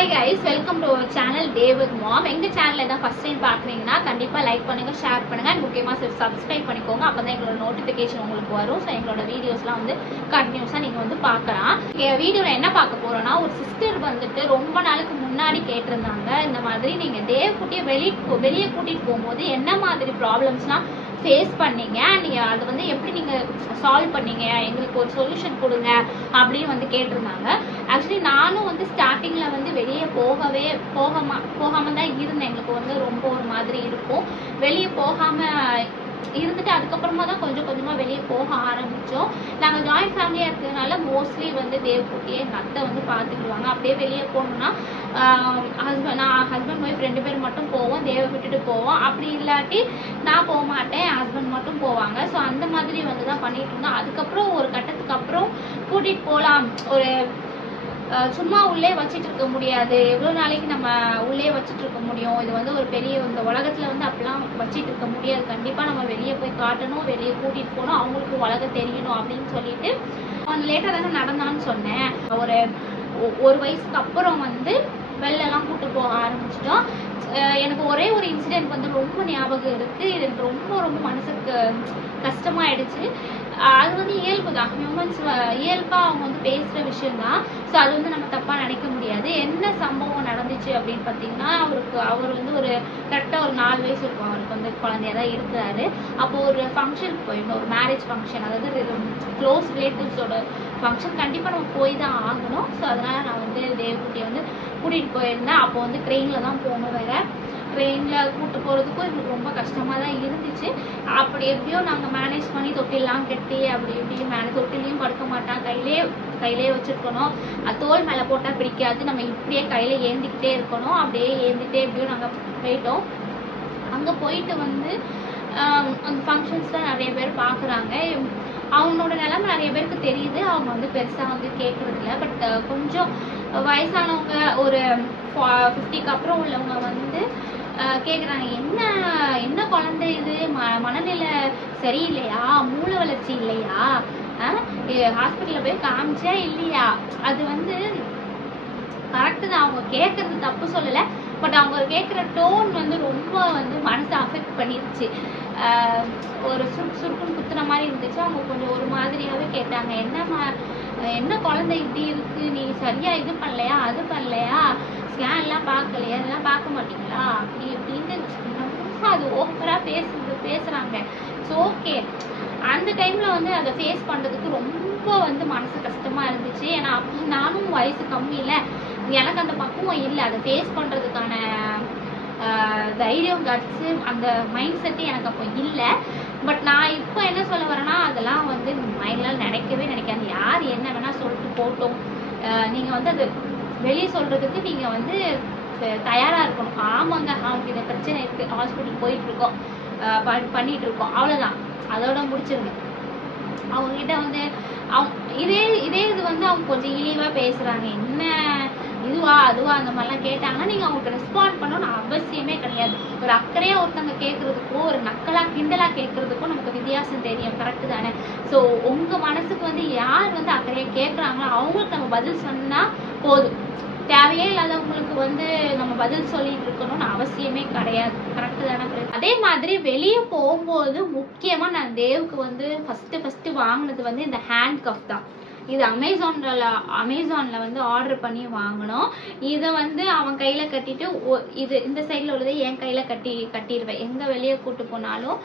Hi guys welcome to our channel day with mom எங்கள் சேனலில் தான் ஃபஸ்ட் டைம் பார்க்குறீங்கன்னா கண்டிப்பாக லைக் பண்ணுங்கள் ஷேர் பண்ணுங்கள் அண்ட் முக்கியமாக சப்ஸ்கிரைப் பண்ணிக்கோங்க. அப்போ தான் எங்களோட நோட்டிஃபிகேஷன் உங்களுக்கு வரும். ஸோ எங்களோட வீடியோஸ்லாம் வந்து கண்டினியூஸாக நீங்கள் வந்து பார்க்கலாம். வீடியோவில் என்ன பார்க்க போகிறோன்னா ஒரு சிஸ்டர் வந்துட்டு ரொம்ப நாளுக்கு முன்னாடி கேட்டிருந்தாங்க. இந்த மாதிரி நீங்கள் தேவக்குட்டியை வெளியே வெளியே கூட்டிகிட்டு போகும்போது என்ன மாதிரி ப்ராப்ளம்ஸ்லாம் ஃபேஸ் பண்ணீங்க? நீங்கள் அதை வந்து எப்படி நீங்கள் சால்வ் பண்ணீங்க? எங்களுக்கு ஒரு சொல்யூஷன் கொடுங்க அப்படின்னு வந்து கேட்டிருந்தாங்க. ஆக்சுவலி நானும் வந்து ஸ்டார்டிங்கில் வந்து வெளியே போகவே போகமா போகாமல் தான் இருந்தேன். எங்களுக்கு வந்து ரொம்ப ஒரு மாதிரி இருக்கும். வெளியே போகாமல் இருந்துட்டு அதுக்கப்புறமா தான் கொஞ்சம் கொஞ்சமாக வெளியே போக ஆரம்பித்தோம் நாங்கள் ஜாயிண்ட் ஃபேமிலியாக இருக்கிறதுனால மோஸ்ட்லி வந்து தேவக்குட்டியை எங்கள் அத்தை வந்து பார்த்துக்கிடுவாங்க. அப்படியே வெளியே போகணுன்னா ஹஸ்பண்ட் நான் ஹஸ்பண்ட் ஒய்ஃப் ரெண்டு பேர் மட்டும் போவோம். தேவை விட்டுட்டு போவோம். அப்படி இல்லாட்டி நான் போக மாட்டேன் ஹஸ்பண்ட் மட்டும் போவாங்க. ஸோ அந்த மாதிரி வந்து தான் பண்ணிட்டு இருந்தோம். அதுக்கப்புறம் ஒரு கட்டத்துக்கு அப்புறம் கூட்டிகிட்டு போகலாம் ஒரு சும்மா உள்ளே வச்சுட்டு இருக்க முடியாது. எவ்வளோ நாளைக்கு நம்ம உள்ளே வச்சிட்டு இருக்க முடியும்? இது வந்து ஒரு பெரிய இந்த உலகத்தில் வந்து அப்படிலாம் வச்சுட்டு இருக்க முடியாது. கண்டிப்பாக நம்ம வெளியே போய் காட்டணும் வெளியே கூட்டிகிட்டு போகணும். அவங்களுக்கு உலகம் தெரியணும் அப்படின்னு சொல்லிட்டு அவன் லேட்டாக தானே நடந்தான்னு சொன்னேன். ஒரு ஒ- ஒரு வயசுக்கு அப்புறம் வந்து வெளிலலாம் கூட்டு போக ஆரம்பிச்சிட்டோம். எனக்கு ஒரே ஒரு இன்சிடென்ட் வந்து ரொம்ப ஞாபகம் இருக்குது இது எனக்கு ரொம்ப ரொம்ப மனசுக்கு கஷ்டமாயிடுச்சு. அது வந்து இயல்பு தான் ஹியூமன்ஸ் இயல்பாக அவங்க வந்து பேசுகிற விஷயம் தான் ஸோ அது வந்து நம்ம தப்பாக நினைக்க முடியாது. என்ன சம்பவம் நடந்துச்சு அப்படின்னு பார்த்தீங்கன்னா அவருக்கு அவர் வந்து ஒரு கரெக்டாக ஒரு நாலு வயசு இருக்கும். அவருக்கு வந்து குழந்தையாக தான் இருக்கிறாரு. அப்போது ஒரு ஃபங்க்ஷனுக்கு போயிருந்தோம். ஒரு மேரேஜ் ஃபங்க்ஷன் அதாவது க்ளோஸ் ரிலேட்டிவ்ஸோட ஃபங்க்ஷன் கண்டிப்பாக நம்ம போய் தான் ஆகணும். ஸோ அதனால் நான் வந்து தேவகுட்டியை வந்து கூட்டிகிட்டு போயிருந்தேன். அப்போ வந்து ட்ரெயினில் தான் போகணும் வேறு. ட்ரெயினில் கூட்டு போகிறதுக்கும் எங்களுக்கு ரொம்ப கஷ்டமாக தான் இருந்துச்சு. அப்படி எப்படியோ நாங்கள் மேனேஜ் பண்ணி தொட்டிலாம் கட்டி அப்படி இப்படி மேனேஜ் தொட்டிலையும் படுக்க மாட்டான் கையிலே கையிலே வச்சுருக்கணும். தோல் மேலே போட்டால் பிடிக்காது. நம்ம இப்படியே கையில் ஏந்திக்கிட்டே இருக்கணும். அப்படியே ஏந்திட்டே எப்படியும் நாங்கள் போயிட்டோம். அங்கே போயிட்டு வந்து அந்த ஃபங்க்ஷன்ஸில் நிறைய பேர் பார்க்குறாங்க அவனோட நிலைமை நிறைய பேருக்கு தெரியுது. அவங்க வந்து பெருசாக வந்து கேட்குறதில்ல பட் கொஞ்சம் வயசானவங்க ஒரு ஃபிஃப்டிக்கு அப்புறம் உள்ளவங்க வந்து கேட்குறாங்க என்ன என்ன குழந்தை இது? ம மனநிலை சரியில்லையா? மூளை வளர்ச்சி இல்லையா? ஹாஸ்பிட்டலில் போய் காமிச்சா இல்லையா? அது வந்து கரெக்டு தான். அவங்க கேட்கறது தப்பு சொல்லலை. பட் அவங்க கேட்குற டோன் வந்து ரொம்ப வந்து மனசை அஃபெக்ட் பண்ணிருச்சு. ஆஹ் ஒரு சுருக்கு சுருக்குன்னு குத்துன மாதிரி இருந்துச்சு. அவங்க கொஞ்சம் ஒரு மாதிரியாவே கேட்டாங்க. மா என்ன குழந்தை இப்படி இருக்கு? நீ சரியா இது பண்ணலையா? அது பண்ணலையா? ஸ்கேன்லாம் பார்க்கலையா அதெல்லாம் பார்க்க மாட்டீங்களா? அப்படி இப்படின்னு ரொம்ப அது ஓவரா பேசுறது பேசுறாங்க. ஸோ ஓகே அந்த டைம்ல வந்து அதை ஃபேஸ் பண்றதுக்கு ரொம்ப வந்து மனசு கஷ்டமா இருந்துச்சு. ஏன்னா நானும் வயசு கம்மி இல்லை. எனக்கு அந்த பக்குவம் இல்லை. அதை ஃபேஸ் பண்றதுக்கான ஆஹ், தைரியம் கட்ஸு அந்த மைண்ட் செட்டு எனக்கு அப்போ இல்லை. பட் நான் இப்போ என்ன சொல்ல வரேன்னா அதெல்லாம் வந்து மைண்ட்லாம் நினைக்கவே நினைக்காது. யார் என்ன வேணா சொல்லிட்டு போட்டோம் ஆஹ், நீங்க வந்து அது வெளியே சொல்றதுக்கு நீங்க வந்து தயாராக தயாரா இருக்கணும். ஆமாங்க அவனுக்கு இந்த பிரச்சனை இருக்கு. ஹாஸ்பிட்டல் போயிட்டு இருக்கோம் ப- பண்ணிட்டு இருக்கோம் அவ்வளவுதான். அதோட முடிச்சிருங்க. அவங்க கிட்ட வந்து அவங்க இதே இதே இது வந்து அவங்க கொஞ்சம் இழிவா பேசுறாங்க. என்ன இதுவா அதுவா அந்த மாதிரிலாம் கேட்டாங்கன்னா நீங்க அவங்களுக்கு ரெஸ்பாண்ட் பண்ணணும்னு அவசியமே கிடையாது. ஒரு அக்கறையா ஒருத்தவங்க கேட்கறதுக்கோ ஒரு நக்கலா கிண்டலா கேட்கறதுக்கோ நமக்கு வித்தியாசம் தெரியும். கரெக்ட் தானே? ஸோ உங்க மனசுக்கு வந்து யார் வந்து அக்கறையா கேட்கறாங்களோ அவங்களுக்கு நம்ம பதில் சொன்னா போதும். தேவையே இல்லாதவங்களுக்கு வந்து நம்ம பதில் சொல்லிட்டு இருக்கணும்னு அவசியமே கிடையாது. கரெக்ட் தானே? அதே மாதிரி வெளியே போகும்போது முக்கியமா நான் தேவுக்கு வந்து ஃபர்ஸ்ட் ஃபர்ஸ்ட் வாங்கினது வந்து இந்த ஹேண்ட் கஃப் தான். இது அமேசான்ல அமேசான்ல வந்து ஆர்டர் பண்ணி வாங்கினோம். இதை வந்து அவன் கையில கட்டிட்டு இது இந்த சைடில் உள்ளதை என் கையில கட்டி கட்டிடுவேன் எங்க வெளியே கூட்டு போனாலும்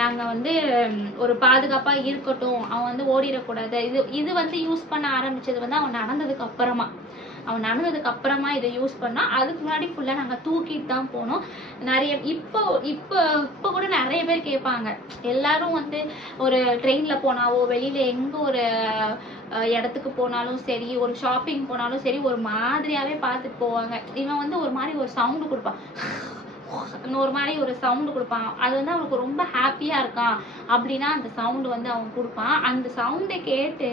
நாங்கள் நாங்க வந்து ஒரு பாதுகாப்பா இருக்கட்டும். அவன் வந்து ஓடிடக்கூடாது. இது இது வந்து யூஸ் பண்ண ஆரம்பிச்சது வந்து அவன் நடந்ததுக்கு அப்புறமா. அவன் நடந்ததுக்கு அப்புறமா இதை யூஸ் பண்ணா அதுக்கு முன்னாடி ஃபுல்லா நாங்க தூக்கிட்டு தான் போனோம். நிறைய இப்போ இப்போ இப்போ கூட நிறைய பேர் கேட்பாங்க. எல்லாரும் வந்து ஒரு ட்ரெயின்ல போனாவோ வெளியில எங்க ஒரு இடத்துக்கு போனாலும் சரி ஒரு ஷாப்பிங் போனாலும் சரி ஒரு மாதிரியாவே பார்த்துட்டு போவாங்க. இவன் வந்து ஒரு மாதிரி ஒரு சவுண்டு கொடுப்பான். ஒரு மாதிரி ஒரு சவுண்டு கொடுப்பான். அது வந்து அவனுக்கு ரொம்ப ஹாப்பியா இருக்கான் அப்படின்னா அந்த சவுண்டு வந்து அவன் கொடுப்பான். அந்த சவுண்டை கேட்டு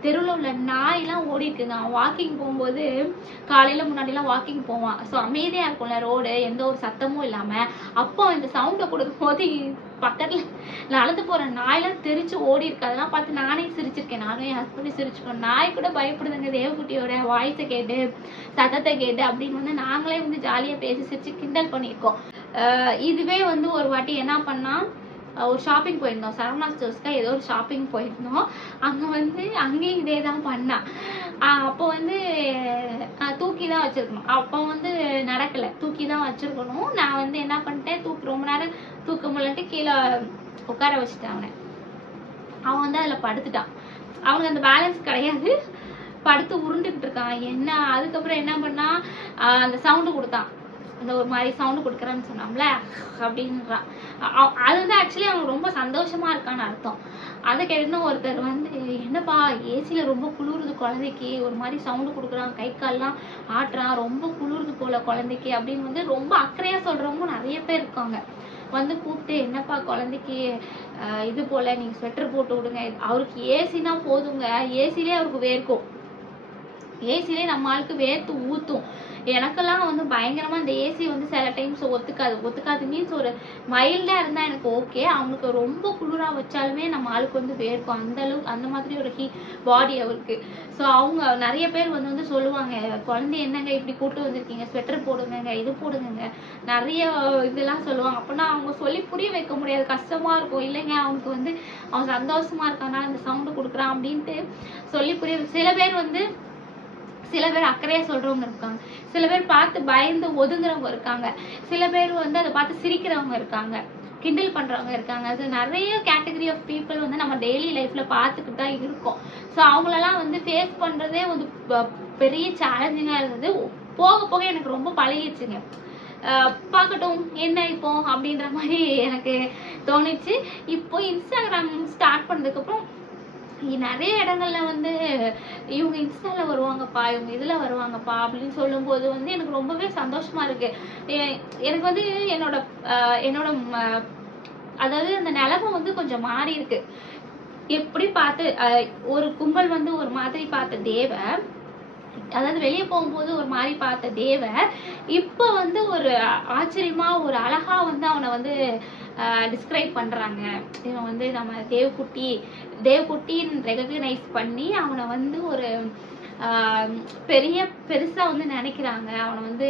தெருவில் உள்ள நாயெல்லாம் ஓடிட்டு இருந்தான். அவன் வாக்கிங் போகும்போது காலையில முன்னாடிலாம் வாக்கிங் போவான். ஸோ அமைதியா இருக்கும்ல ரோடு எந்த ஒரு சத்தமும் இல்லாம. அப்போ இந்த சவுண்டை கொடுக்கும்போது பக்கத்துல நடந்து போற நாயெல்லாம் தெரிச்சு ஓடி இருக்கு. அதெல்லாம் பார்த்து நானே சிரிச்சிருக்கேன். நானும் என் ஹஸ்பண்டும் சிரிச்சிருக்கோம் நாய் கூட பயப்படுதுங்க. தேவகுட்டியோட வாய்ஸை கேட்டு சத்தத்தை கேட்டு அப்படின்னு வந்து நாங்களே வந்து ஜாலியா பேசி சிரிச்சு கிண்டல் பண்ணியிருக்கோம். ஆஹ் இதுவே வந்து ஒரு வாட்டி என்ன பண்ணா ஒரு ஷாப்பிங் போயிருந்தோம் சரவணா ஸ்டோர்ஸ்க்கு ஏதோ ஒரு ஷாப்பிங் போயிருந்தோம் அங்கே வந்து அங்கேயும் இதே தான் பண்ணா. அப்போ வந்து தூக்கி தான் வச்சிருக்கணும். அப்போ வந்து நடக்கலை. தூக்கி தான் வச்சிருக்கணும். நான் வந்து என்ன பண்ணிட்டேன்? தூக்கி ரொம்ப நேரம் தூக்க முடியலன்ட்டு கீழே உட்கார வச்சுட்டேன் அவனை. அவன் வந்து அதில் படுத்துட்டான். அவனுக்கு அந்த பேலன்ஸ் கிடையாது. படுத்து உருண்டுகிட்டு இருக்கான். என்ன அதுக்கப்புறம் என்ன பண்ணா? அந்த சவுண்டு கொடுத்தான். அந்த ஒரு மாதிரி சவுண்டு கொடுக்குறான்னு சொன்னாம்ல அப்படின்றான் அது வந்து ஆக்சுவலி அவனுக்கு ரொம்ப சந்தோஷமா இருக்கான்னு அர்த்தம். அதை கேட்டுன்னு ஒருத்தர் வந்து என்னப்பா ஏசியில் ரொம்ப குளிருது குழந்தைக்கு ஒரு மாதிரி சவுண்டு கொடுக்குறான் கை கால்லாம் ஆட்டுறான் ரொம்ப குளிருது போல குழந்தைக்கு அப்படின்னு வந்து ரொம்ப அக்கறையாக சொல்கிறவங்க நிறைய பேர் இருக்காங்க. வந்து கூப்பிட்டு என்னப்பா குழந்தைக்கு இது போல நீங்கள் ஸ்வெட்டர் போட்டு விடுங்க. அவருக்கு ஏசினா போதுங்க. ஏசிலே அவருக்கு வேர்க்கும். ஏசிலே நம்ம ஆளுக்கு வேர்த்து ஊத்தும். எனக்கெல்லாம் வந்து பயங்கரமா இந்த ஏசி வந்து சில டைம்ஸ் ஒத்துக்காது. ஒத்துக்காது மீன்ஸ் ஒரு மைல்டா இருந்தா எனக்கு ஓகே அவனுக்கு ரொம்ப குளிரா வச்சாலுமே நம்ம ஆளுக்கு வந்து வேர்க்கும். அந்த அளவுக்கு அந்த மாதிரி ஒரு ஹீ பாடி அவருக்கு ஸோ அவங்க நிறைய பேர் வந்து வந்து சொல்லுவாங்க குழந்தை என்னங்க இப்படி கூட்டு வந்திருக்கீங்க? ஸ்வெட்டர் போடுங்கங்க இது போடுங்கங்க. நிறைய இதெல்லாம் சொல்லுவாங்க. அப்படின்னா அவங்க சொல்லி புரிய வைக்க முடியாது. கஷ்டமா இருக்கும். இல்லைங்க அவனுக்கு வந்து அவன் சந்தோஷமா இருக்கானா இந்த சவுண்டு கொடுக்குறான் அப்படின்ட்டு சொல்லி புரிய சில பேர் வந்து சில பேர் அக்கறையா சொல்றவங்க இருக்காங்க. சில பேர் பார்த்து பயந்து ஒதுங்குறவங்க இருக்காங்க. சில பேர் வந்து அதை பார்த்து சிரிக்கிறவங்க இருக்காங்க. கிண்டில் பண்றவங்க இருக்காங்க. ஸோ நிறைய கேட்டகரி ஆஃப் பீப்புள் வந்து நம்ம டெய்லி லைஃப்ல பார்த்துக்கிட்டு தான் இருக்கோம். ஸோ அவங்களெல்லாம் வந்து ஃபேஸ் பண்றதே வந்து பெரிய சேலஞ்சிங்காக இருந்தது. போக போக எனக்கு ரொம்ப பழகிடுச்சுங்க. பார்க்கட்டும் என்ன இப்போ அப்படின்ற மாதிரி எனக்கு தோணுச்சு. இப்போ இன்ஸ்டாகிராம் ஸ்டார்ட் பண்ணதுக்கப்புறம் நிறைய இடங்கள்ல வந்து இவங்க இன்ஸ்டால வருவாங்கப்பா இவங்க இதுல வருவாங்கப்பா அப்படின்னு சொல்லும்போது வந்து எனக்கு ரொம்பவே சந்தோஷமா இருக்கு. எனக்கு வந்து என்னோட அஹ், என்னோட அதாவது அந்த நிலமை வந்து கொஞ்சம் மாறி இருக்கு. எப்படி பார்த்து அஹ், ஒரு கும்பல் வந்து ஒரு மாதிரி பார்த்த தேவ அதாவது வெளியே போகும்போது ஒரு மாதிரி பார்த்த தேவ இப்போ வந்து ஒரு ஆச்சரியமா ஒரு அழகா வந்து அவனை வந்து டிஸ்கிரைப் பண்ணுறாங்க இவன் வந்து நம்ம தேவகுட்டி தேவகுட்டின்னு ரெகக்னைஸ் பண்ணி அவனை வந்து ஒரு பெரிய பெருசாக வந்து நினைக்கிறாங்க. அவனை வந்து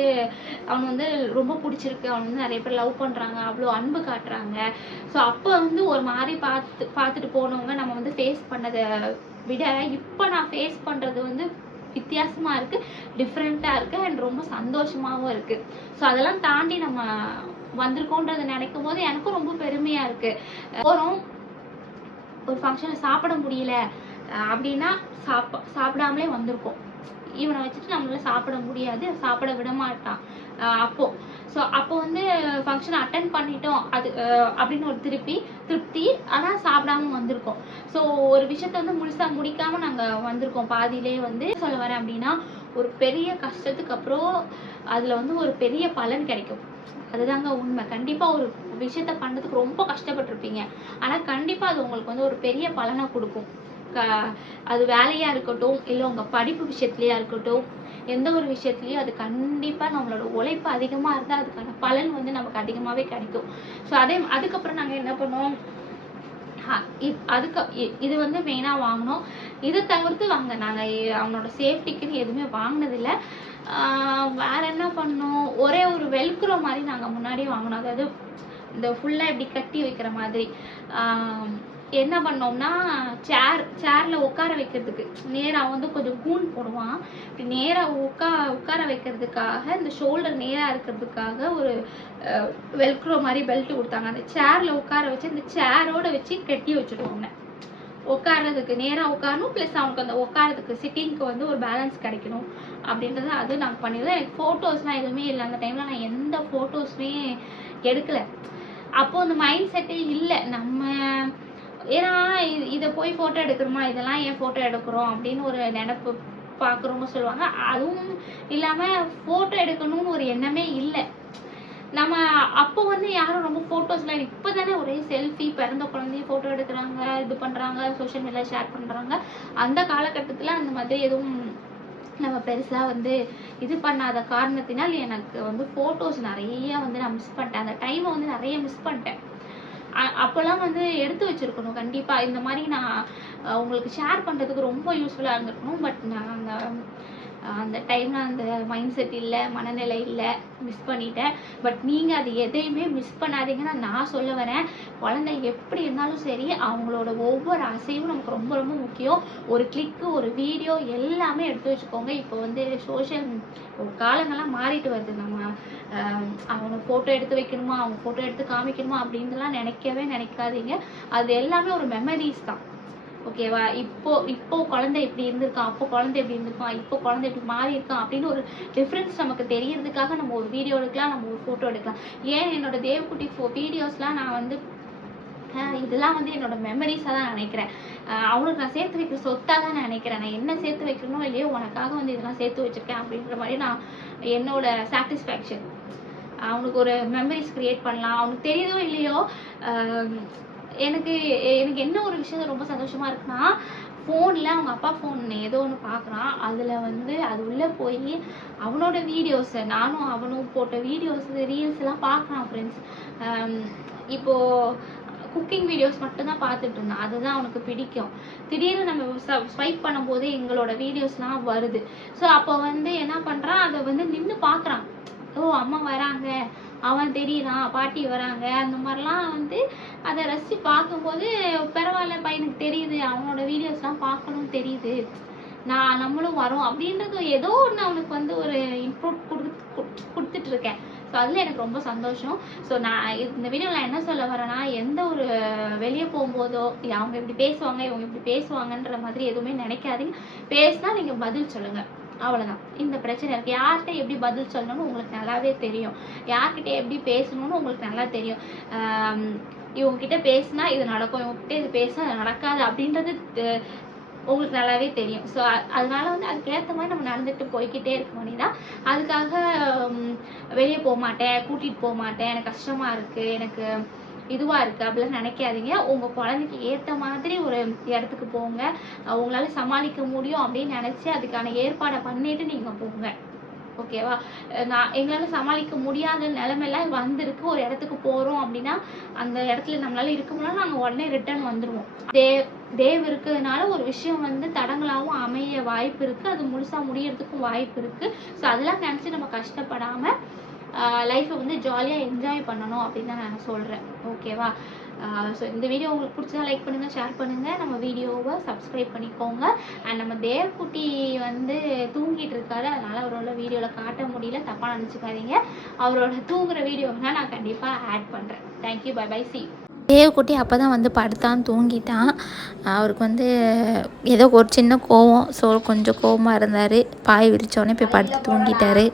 அவனை வந்து ரொம்ப பிடிச்சிருக்கு. அவனை வந்து நிறைய பேர் லவ் பண்ணுறாங்க அவ்வளோ அன்பு காட்டுறாங்க. ஸோ அப்போ வந்து ஒரு மாதிரி பார்த்து பார்த்துட்டு போனவங்க நம்ம வந்து ஃபேஸ் பண்ணதை விட இப்போ நான் ஃபேஸ் பண்ணுறது வந்து வித்தியாசமாக இருக்குது டிஃப்ரெண்ட்டாக இருக்குது அண்ட் ரொம்ப சந்தோஷமாகவும் இருக்குது ஸோ அதெல்லாம் தாண்டி நம்ம வந்திருக்கோன்றதை நினைக்கும் போது எனக்கும் ரொம்ப பெருமையா இருக்கு. போறோம். ஒரு ஃபங்க்ஷனில் சாப்பிட முடியல. அஹ் அப்படின்னா சாப்பிடாமலே வந்திருக்கோம். இவனை வச்சுட்டு நம்மளால சாப்பிட முடியாது. சாப்பிட விட மாட்டான் அப்போ. ஸோ அப்போ வந்து ஃபங்க்ஷன் அட்டன் பண்ணிட்டோம். அது அப்படின்னு ஒரு திருப்பி திருப்தி. ஆனால் சாப்பிடாம வந்திருக்கோம். ஸோ ஒரு விஷயத்த வந்து முழுசா முடிக்காம நாங்கள் வந்திருக்கோம். பாதியிலே வந்து சொல்ல வரேன் அப்படின்னா ஒரு பெரிய கஷ்டத்துக்கு அப்புறம் அதில் வந்து ஒரு பெரிய பலன் கிடைக்கும். அதுதாங்க உண்மை. கண்டிப்பாக ஒரு விஷயத்த பண்ணுறதுக்கு ரொம்ப கஷ்டப்பட்டிருப்பீங்க. ஆனால் கண்டிப்பாக அது உங்களுக்கு வந்து ஒரு பெரிய பலனை கொடுக்கும். க- அது வேலையாக இருக்கட்டும் இல்லை உங்கள் படிப்பு விஷயத்துலையா இருக்கட்டும் எந்த ஒரு விஷயத்துலையும் அது கண்டிப்பாக நம்மளோட உழைப்பு அதிகமாக இருந்தால் அதுக்கான பலன் வந்து நமக்கு அதிகமாகவே கிடைக்கும். ஸோ அதே அதுக்கப்புறம் நாங்கள் என்ன பண்ணோம் அதுக்கு இ- இது வந்து மெயினாக வாங்கினோம். இதை தவிர்த்து வாங்க நாங்கள் அவனோட சேஃப்டிக்குன்னு எதுவுமே வாங்கினதில்லை. வேற என்ன பண்ணோம்? ஒரே ஒரு வெல்க்ரோ மாதிரி நாங்கள் முன்னாடியே வாங்கினோம். அதாவது இந்த ஃபுல்லாக இப்படி கட்டி வைக்கிற மாதிரி. அதுக்கு என்ன பண்ணோம்னா சேர் சேர்ல உட்கார வைக்கிறதுக்கு. நேரா வந்து கொஞ்சம் கூன் போடுவான். இப்படி நேரா உட்கா உட்கார வைக்கிறதுக்காக இந்த ஷோல்டர் நேரா இருக்கிறதுக்காக ஒரு வெல்க்ரோ மாதிரி பெல்ட் கொடுத்தாங்க. அந்த சேர்ல உட்கார வச்சு அந்த சேரோட வச்சு கட்டி வச்சுடுவோம் உட்கார்றதுக்கு நேரா உட்காரணும் ப்ளஸ் அவனுக்கு அந்த உட்காரதுக்கு சிட்டிங்க்கு வந்து ஒரு பேலன்ஸ் கிடைக்கணும். அப்படின்றத அது நாங்கள் பண்ணிடுவோம் எனக்கு ஃபோட்டோஸ்லாம் எதுவுமே இல்லை. அந்த டைம்ல நான் எந்த ஃபோட்டோஸுமே எடுக்கல. அப்போ அந்த மைண்ட் செட்டே இல்லை. இதை போய் ஃபோட்டோ எடுக்கிறோமா இதெல்லாம் ஏன் ஃபோட்டோ எடுக்கிறோம்? அப்படின்னு ஒரு நினப்பு பார்க்குறவங்க சொல்லுவாங்க. அதுவும் இல்லாமல் ஃபோட்டோ எடுக்கணும்னு ஒரு எண்ணமே இல்லை. நம்ம அப்போ வந்து யாரும் ரொம்ப ஃபோட்டோஸ்லாம் இப்போ தானே ஒரே செல்ஃபி பிறந்த குழந்தைய ஃபோட்டோ எடுக்கிறாங்க இது பண்ணுறாங்க சோஷியல் மீடியா ஷேர் பண்ணுறாங்க அந்த காலகட்டத்தில் அந்த மாதிரி எதுவும் நம்ம பெருசாக வந்து இது பண்ணாத காரணத்தினால் எனக்கு வந்து ஃபோட்டோஸ் நிறைய வந்து நான் மிஸ் பண்ணிட்டேன். அந்த டைமை வந்து நிறைய மிஸ் பண்ணிட்டேன். அப்போல்லாம் வந்து எடுத்து வச்சிருக்கணும். கண்டிப்பாக இந்த மாதிரி நான் உங்களுக்கு ஷேர் பண்ணுறதுக்கு ரொம்ப யூஸ்ஃபுல்லாக இருந்திருக்கணும். பட் நான் அந்த அந்த டைமில் அந்த மைண்ட் செட் இல்லை மனநிலை இல்லை மிஸ் பண்ணிட்டேன். பட் நீங்கள் அது எதையுமே மிஸ் பண்ணாதீங்கன்னு நான் சொல்ல வரேன். குழந்தை எப்படி இருந்தாலும் சரி அவங்களோட ஒவ்வொரு அசைவும் நமக்கு ரொம்ப ரொம்ப முக்கியம். ஒரு கிளிக்கு ஒரு வீடியோ எல்லாமே எடுத்து வச்சுக்கோங்க. இப்போ வந்து சோஷியல் காலங்கள்லாம் மாறிட்டு வருது. நம்ம அவங்க அவனை ஃபோட்டோ எடுத்து வைக்கணுமா? அவங்க ஃபோட்டோ எடுத்து காமிக்கணுமா? அப்படின்லாம் நினைக்கவே நினைக்காதீங்க. அது எல்லாமே ஒரு மெமரிஸ் தான். ஓகேவா? இப்போ இப்போ குழந்தை இப்படி இருந்திருக்கான் அப்போ குழந்தை இப்படி இருந்திருக்கான் இப்போ குழந்தை இப்படி மாறி இருக்கான் அப்படின்னு ஒரு டிஃப்ரென்ஸ் நமக்கு தெரியறதுக்காக நம்ம ஒரு வீடியோ எடுக்கலாம் நம்ம ஒரு ஃபோட்டோ எடுக்கலாம். ஏன் என்னோட தேவக்குட்டி ஃபோ வீடியோஸ்லாம் நான் வந்து இதெல்லாம் வந்து என்னோட மெமரிஸாக தான் நினைக்கிறேன். அவனுக்கு நான் சேர்த்து வைக்கிற சொத்தாக தான் நான் நினைக்கிறேன். நான் என்ன சேர்த்து வைக்கணும் இல்லையோ உனக்காக வந்து இதெல்லாம் சேர்த்து வச்சிருக்கேன் அப்படின்ற மாதிரி நான் என்னோட சாட்டிஸ்ஃபேக்ஷன் அவனுக்கு ஒரு மெமரிஸ் கிரியேட் பண்ணலாம். அவனுக்கு தெரியுதோ இல்லையோ எனக்கு எனக்கு என்ன ஒரு விஷயம் ரொம்ப சந்தோஷமா இருக்குன்னா ஃபோனில் அவங்க அப்பா ஃபோன் ஏதோ ஒன்று பார்க்குறான் அதில் வந்து அது உள்ளே போய் அவனோட வீடியோஸை நானும் அவனும் போட்ட வீடியோஸ் ரீல்ஸ்லாம் பார்க்குறான் ஃப்ரெண்ட்ஸ் இப்போது குக்கிங் வீடியோஸ் மட்டும்தான் பார்த்துட்டு இருந்தான். அதுதான் அவனுக்கு பிடிக்கும். திடீர்னு நம்ம ஸ்வைப் பண்ணும்போது எங்களோட வீடியோஸ்லாம் வருது. ஸோ அப்போ வந்து என்ன பண்ணுறான் அதை வந்து நின்று பார்க்குறான் ஓ அம்மா வராங்க. அவன் தெரியுதான் பாட்டி வராங்க அந்த மாதிரிலாம் வந்து அதை ரசித்து பார்க்கும்போது பரவாயில்ல பையனுக்கு தெரியுது அவனோட வீடியோஸ்லாம் பார்க்கணும் தெரியுது. நான் நம்மளும் வரோம் அப்படின்றது ஏதோ ஒன்று அவனுக்கு வந்து ஒரு இம்ப்ரூவ் கொடுத்து கொடுத்துட்டு இருக்கேன். ஸோ அதில் எனக்கு ரொம்ப சந்தோஷம். ஸோ நான் இந்த வீடியோவில் என்ன சொல்ல வரேன்னா எந்த ஒரு வெளியே போகும்போதோ அவங்க இப்படி பேசுவாங்க இவங்க இப்படி பேசுவாங்கன்ற மாதிரி எதுவுமே நினைக்காதீங்க. பேசினா நீங்கள் பதில் சொல்லுங்கள் அவ்வளோதான் இந்த பிரச்சனை இருக்குது யார்கிட்ட எப்படி பதில் சொல்லணும்னு உங்களுக்கு நல்லாவே தெரியும். யார்கிட்ட எப்படி பேசணும்னு உங்களுக்கு நல்லா தெரியும். இவங்ககிட்ட பேசினா இது நடக்கும். இவங்ககிட்ட இது பேசினா இது நடக்காது அப்படின்றது உங்களுக்கு நல்லாவே தெரியும். ஸோ அதனால வந்து அதுக்கேற்ற மாதிரி நம்ம நடந்துட்டு போய்க்கிட்டே இருக்க வேண்டியதான் அதுக்காக வெளியே போக மாட்டேன் கூட்டிகிட்டு போக மாட்டேன் எனக்கு கஷ்டமாக இருக்குது எனக்கு இதுவா இருக்கு அப்படிலாம் நினைக்காதீங்க. உங்க குழந்தைக்கு ஏற்ற மாதிரி ஒரு இடத்துக்கு போங்க. உங்களால் உங்களால சமாளிக்க முடியும் அப்படின்னு நினச்சி அதுக்கான ஏற்பாடை பண்ணிட்டு நீங்க போங்க. ஓகேவா நான் எங்களால சமாளிக்க முடியாத நிலமெல்லாம் வந்திருக்கு. ஒரு இடத்துக்கு போறோம் அப்படின்னா அந்த இடத்துல நம்மளால இருக்க முடியல நாங்கள் உடனே ரிட்டர்ன் வந்துடுவோம் தேவ் தேவ் இருக்கிறதுனால ஒரு விஷயம் வந்து தடங்களாவும் அமைய வாய்ப்பு இருக்கு. அது முழுசா முடியறதுக்கும் வாய்ப்பு இருக்கு. ஸோ அதெல்லாம் நினச்சி நம்ம கஷ்டப்படாம லைஃப்பை வந்து ஜாலியாக என்ஜாய் பண்ணணும் அப்படின்னு தான் நான் சொல்கிறேன் ஓகேவா ஸோ இந்த வீடியோ உங்களுக்கு பிடிச்சா லைக் பண்ணுங்கள் ஷேர் பண்ணுங்கள் நம்ம வீடியோவை சப்ஸ்கிரைப் பண்ணிக்கோங்க. அண்ட் நம்ம தேவக்குட்டி வந்து தூங்கிட்டு இருக்காரு. அதனால் அவரோட வீடியோவில் காட்ட முடியல. தப்பாக நினச்சிக்காதீங்க. அவரோட தூங்குற வீடியோவை நான் கண்டிப்பாக ஆட் பண்ணுறேன் thank you bye bye C Devakutti அப்போ தான் வந்து படுத்தான் தூங்கிட்டான். அவருக்கு வந்து ஏதோ ஒரு சின்ன கோவம். ஸோ கொஞ்சம் கோவமாக இருந்தார். பாய் விரித்தோடனே போய் படுத்து தூங்கிட்டாரு.